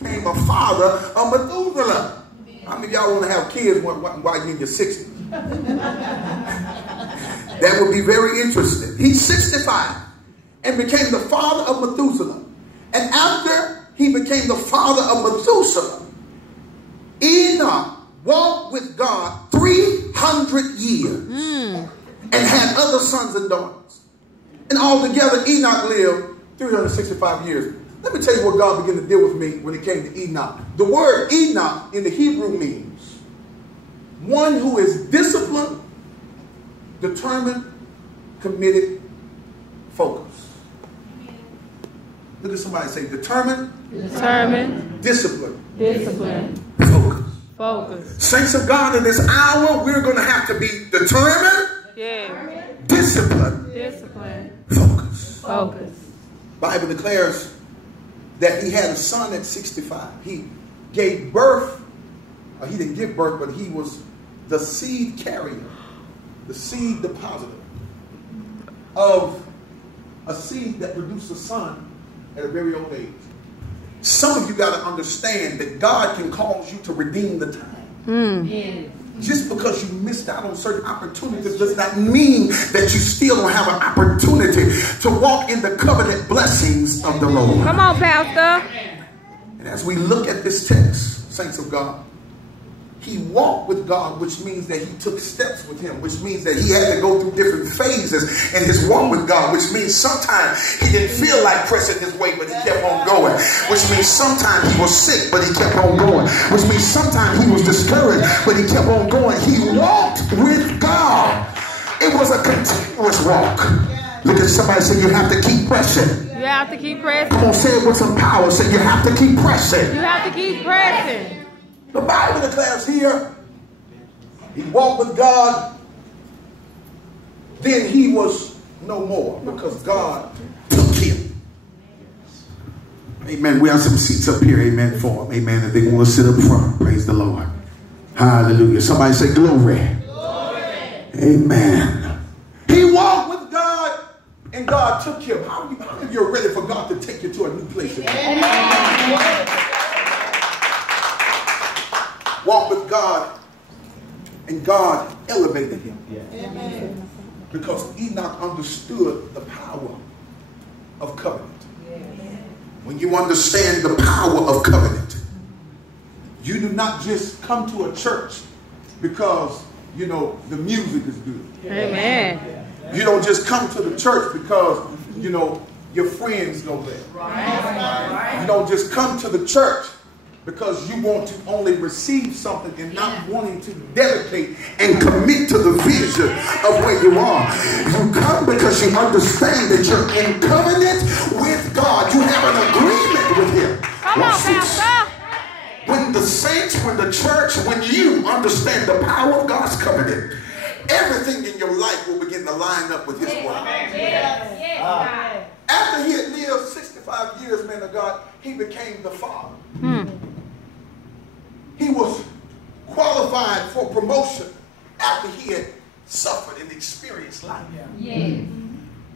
became a father of Methuselah. How many of y'all want to have kids while you're in your 60s? That would be very interesting. He's 65 and became the father of Methuselah. And after he became the father of Methuselah, Enoch walked with God 300 years and had other sons and daughters. And altogether, Enoch lived 365 years. Let me tell you what God began to deal with me when it came to Enoch. The word Enoch in the Hebrew means one who is disciplined, determined, committed, focused. Look at somebody say determined, disciplined, focused. Saints of God, in this hour, we're going to have to be determined, disciplined, focused. Bible declares that he had a son at 65. He gave birth, or he didn't give birth, but he was the seed carrier, the seed depositor of a seed that produced a son at a very old age. Some of you got to understand that God can cause you to redeem the time. Just because you missed out on certain opportunities does not mean that you still don't have an opportunity to walk in the covenant blessings of the Lord. Come on, Pastor. And as we look at this text, saints of God, he walked with God, which means that he took steps with him, which means that he had to go through different phases in his walk with God, which means sometimes he didn't feel like pressing his way, but he kept on going, which means sometimes he was sick, but he kept on going, which means sometimes he was discouraged, but he kept on going. He walked with God. It was a continuous walk. Look at somebody say, you have to keep pressing. You have to keep pressing. Come on, say it with some power. Say, you have to keep pressing. You have to keep pressing. The Bible declares here, he walked with God, then he was no more because God took him. Amen. We have some seats up here, amen, for him. Amen. If they want to sit up front, praise the Lord. Hallelujah. Somebody say glory. Amen. He walked with God and God took him. How many of you are ready for God to take you to a new place? Walk with God and God elevated him. Amen. Because Enoch understood the power of covenant. When you understand the power of covenant, you do not just come to a church because, you know, the music is good. Amen. You don't just come to the church because, you know, your friends go there. You don't just come to the church because you want to only receive something and not wanting to dedicate and commit to the vision of where you are. You come because you understand that you're in covenant with God. You have an agreement with him. Come on, Pastor. When the saints, when the church, when you understand the power of God's covenant, everything in your life will begin to line up with his word. After he had lived 65 years, man of God, he became the father. He was qualified for promotion after he had suffered and experienced life.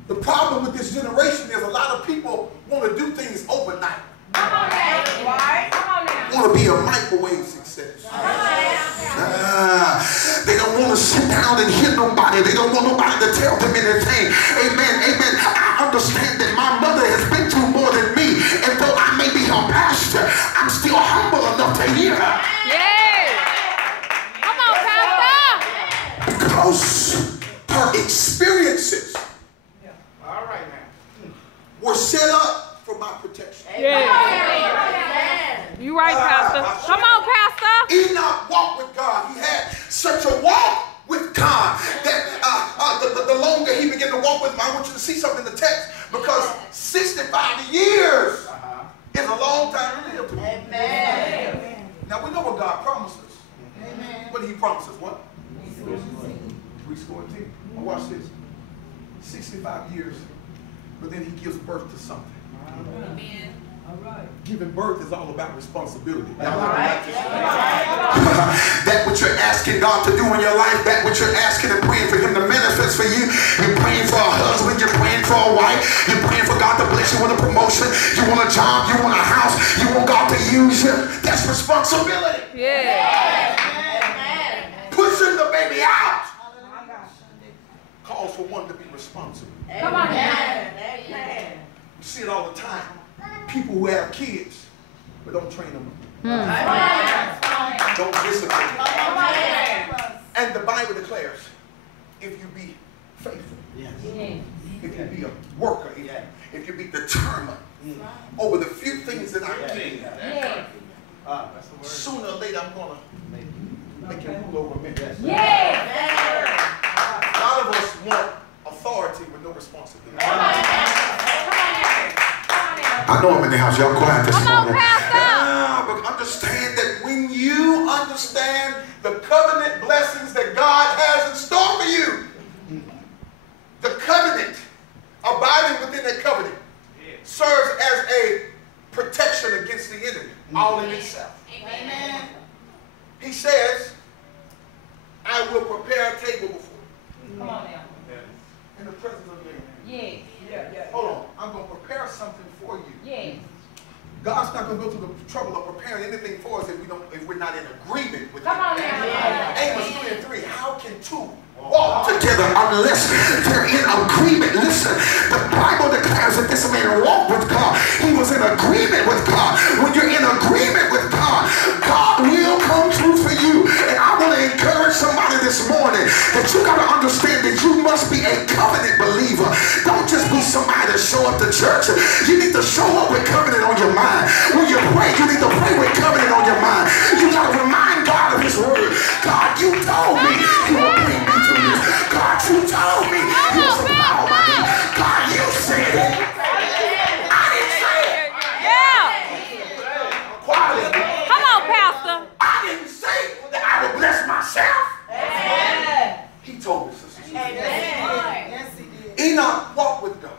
The problem with this generation is a lot of people want to do things overnight. Want to be a microwave success. They don't want to sit down and hear nobody. They don't want nobody to tell them anything. Amen. Amen. I understand that my mother has been through more than me. And though I may be her pastor, I'm still humble enough to hear her. Come on, Pastor. Because her experiences were set up for my protection. You right, Pastor. Come on, Pastor. Enoch walked with God. He had such a walk with God that the longer he began to walk with him, I want you to see something in the text, because 65 years is a long time to live. Amen. Now we know what God promises. Amen. What did he promise us? What? 3:14. Now watch this. 65 years, but then he gives birth to something. Amen. All right. Giving birth is all about responsibility. That what you're asking God to do in your life, that what you're asking and praying for him to manifest for you. You're praying for a husband, you're praying for for a wife. You're praying for God to bless you with a promotion. You want a job. You want a house. You want God to use you. That's responsibility. Yeah. Pushing the baby out calls for one to be responsible. Come on. You see it all the time. People who have kids but don't train them. Don't discipline them. And the Bible declares, if you be faithful, if you be a worker, if you be determined over the few things that I give you, sooner or later I'm going to make you rule over me. A lot of us want authority with no responsibility. I know I'm in the house. Y'all quiet this morning. But understand that when you understand the covenant blessings that God has in store for you, the covenant, abiding within that covenant, serves as a protection against the enemy, all in itself. Amen. He says, I will prepare a table before you. Come on now. In the presence of your enemy. Hold on. I'm going to prepare something for you. God's not going to go through the trouble of preparing anything for us if we're not in agreement with Him. Amos 3:3. How can two walk together unless they're in agreement? Listen, the Bible declares that this man walked with God. He was in agreement with God. When you're in agreement with God, God will come through for you. And I want to encourage somebody this morning that you got to understand that you must be a covenant believer. Don't just be somebody that show up to church. You need to show up with covenant on your mind. When you pray, you need to pray with covenant on your mind. You got to remind God of His word. God, you told me you will bring me through this. God, you told me you will supply all my needs. God, you said it. I didn't say it. Quietly. Come on, Pastor. I didn't say that I would bless myself. He told me, sister. Enoch walked with God.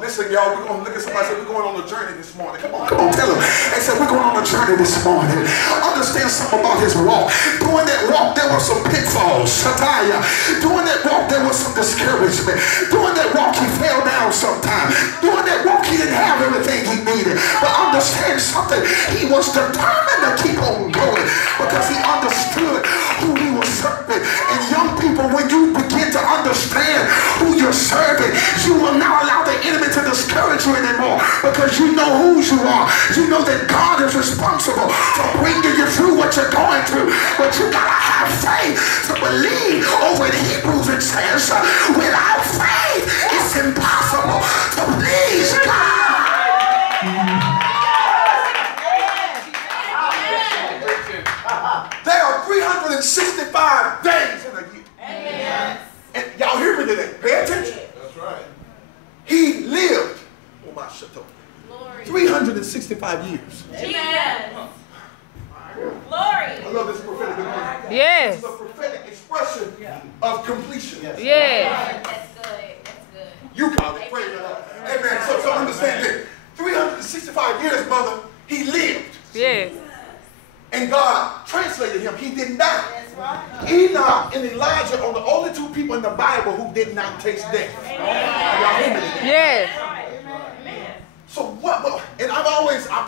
Listen, y'all, we're going to look at somebody and say, we're going on a journey this morning. Come on, tell them. They said, we're going on a journey this morning. Understand something about his walk. During that walk, there were some pitfalls. Shataya. During that walk, there was some discouragement. During that walk, he fell down sometimes. During that walk, he didn't have everything he needed. But understand something. He was determined to keep on going because he understood who he was serving. And young people, when you begin to understand who you're serving, you will not allow the enemy to discourage you anymore because you know who you are. You know that God is responsible for bringing you through what you're going through. But you gotta have faith to believe. Over in Hebrews it says, without faith it's impossible to please God. There are 365 days in a year. And y'all hear me today. Pay attention. That's right. He lived 365 years. Amen. Glory. I love this prophetic anointing. Yes. This is a prophetic expression of completion. Yes. That's good. That's good. You call it. Praise the Lord. Amen. So understand this. 365 years, mother, he lived. Yes. And God translated him. He didn't die. Enoch and Elijah are the only two people in the Bible who did not taste death. Yes. So what? And I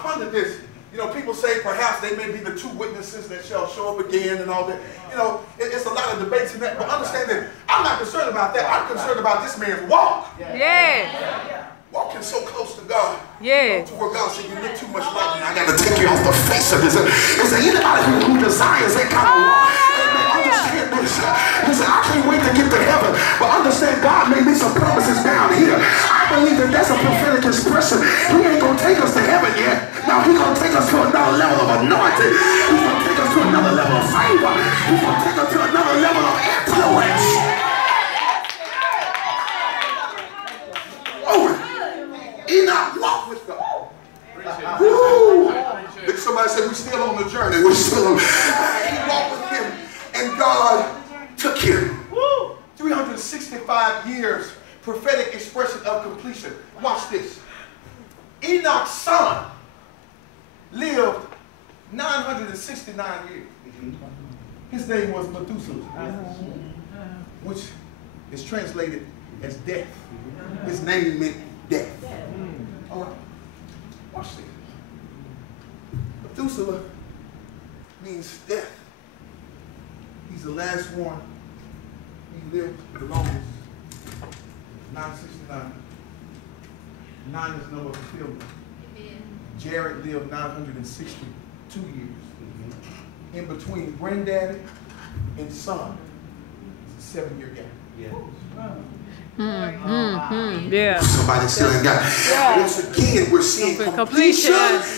pondered this. You know, people say perhaps they may be the two witnesses that shall show up again and all that. You know, it's a lot of debates in that. But understand that I'm not concerned about that. I'm concerned about this man's walk. Yes. Walking so close to God. Yes. To where God said, you look too much like me. I got to take you off the face of this. Is there anybody who desires that kind of walk? Amen. Understand this. Listen, I can't wait to get to heaven. But understand, God made me some promises down here. I believe that that's a prophetic expression. He ain't going to take us to heaven yet. Now, He's going to take us to another level of anointing. He's going to take us to another level of favor. He's going to take us to another level of influence. Oh, Enoch walked with God. Woo! Somebody said, we're still on the journey. We're still on. He walked with him, and God took him. 365 years, prophetic expression of completion. Watch this. Enoch's son lived 969 years. His name was Methuselah, which is translated as death. His name meant death. All right. Watch this. Methuselah means death. He's the last one. He lived the longest. 969. 9 is the number of fulfillment. Jared lived 962 years. In between granddaddy and son, it's a 7-year gap. Yeah. Somebody still ain't got it. Yeah. Once again, we're seeing completion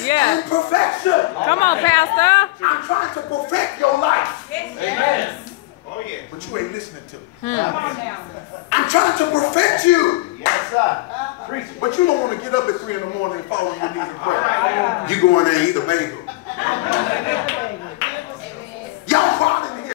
Yeah. and perfection. Come on, Pastor. I'm trying to perfect your life. Yes. Oh, yeah. But you ain't listening to me. Come on now. I'm trying to perfect you. Yes, sir. But you don't want to get up at 3 in the morning and fall on your knees and pray. You go in there and eat a bagel.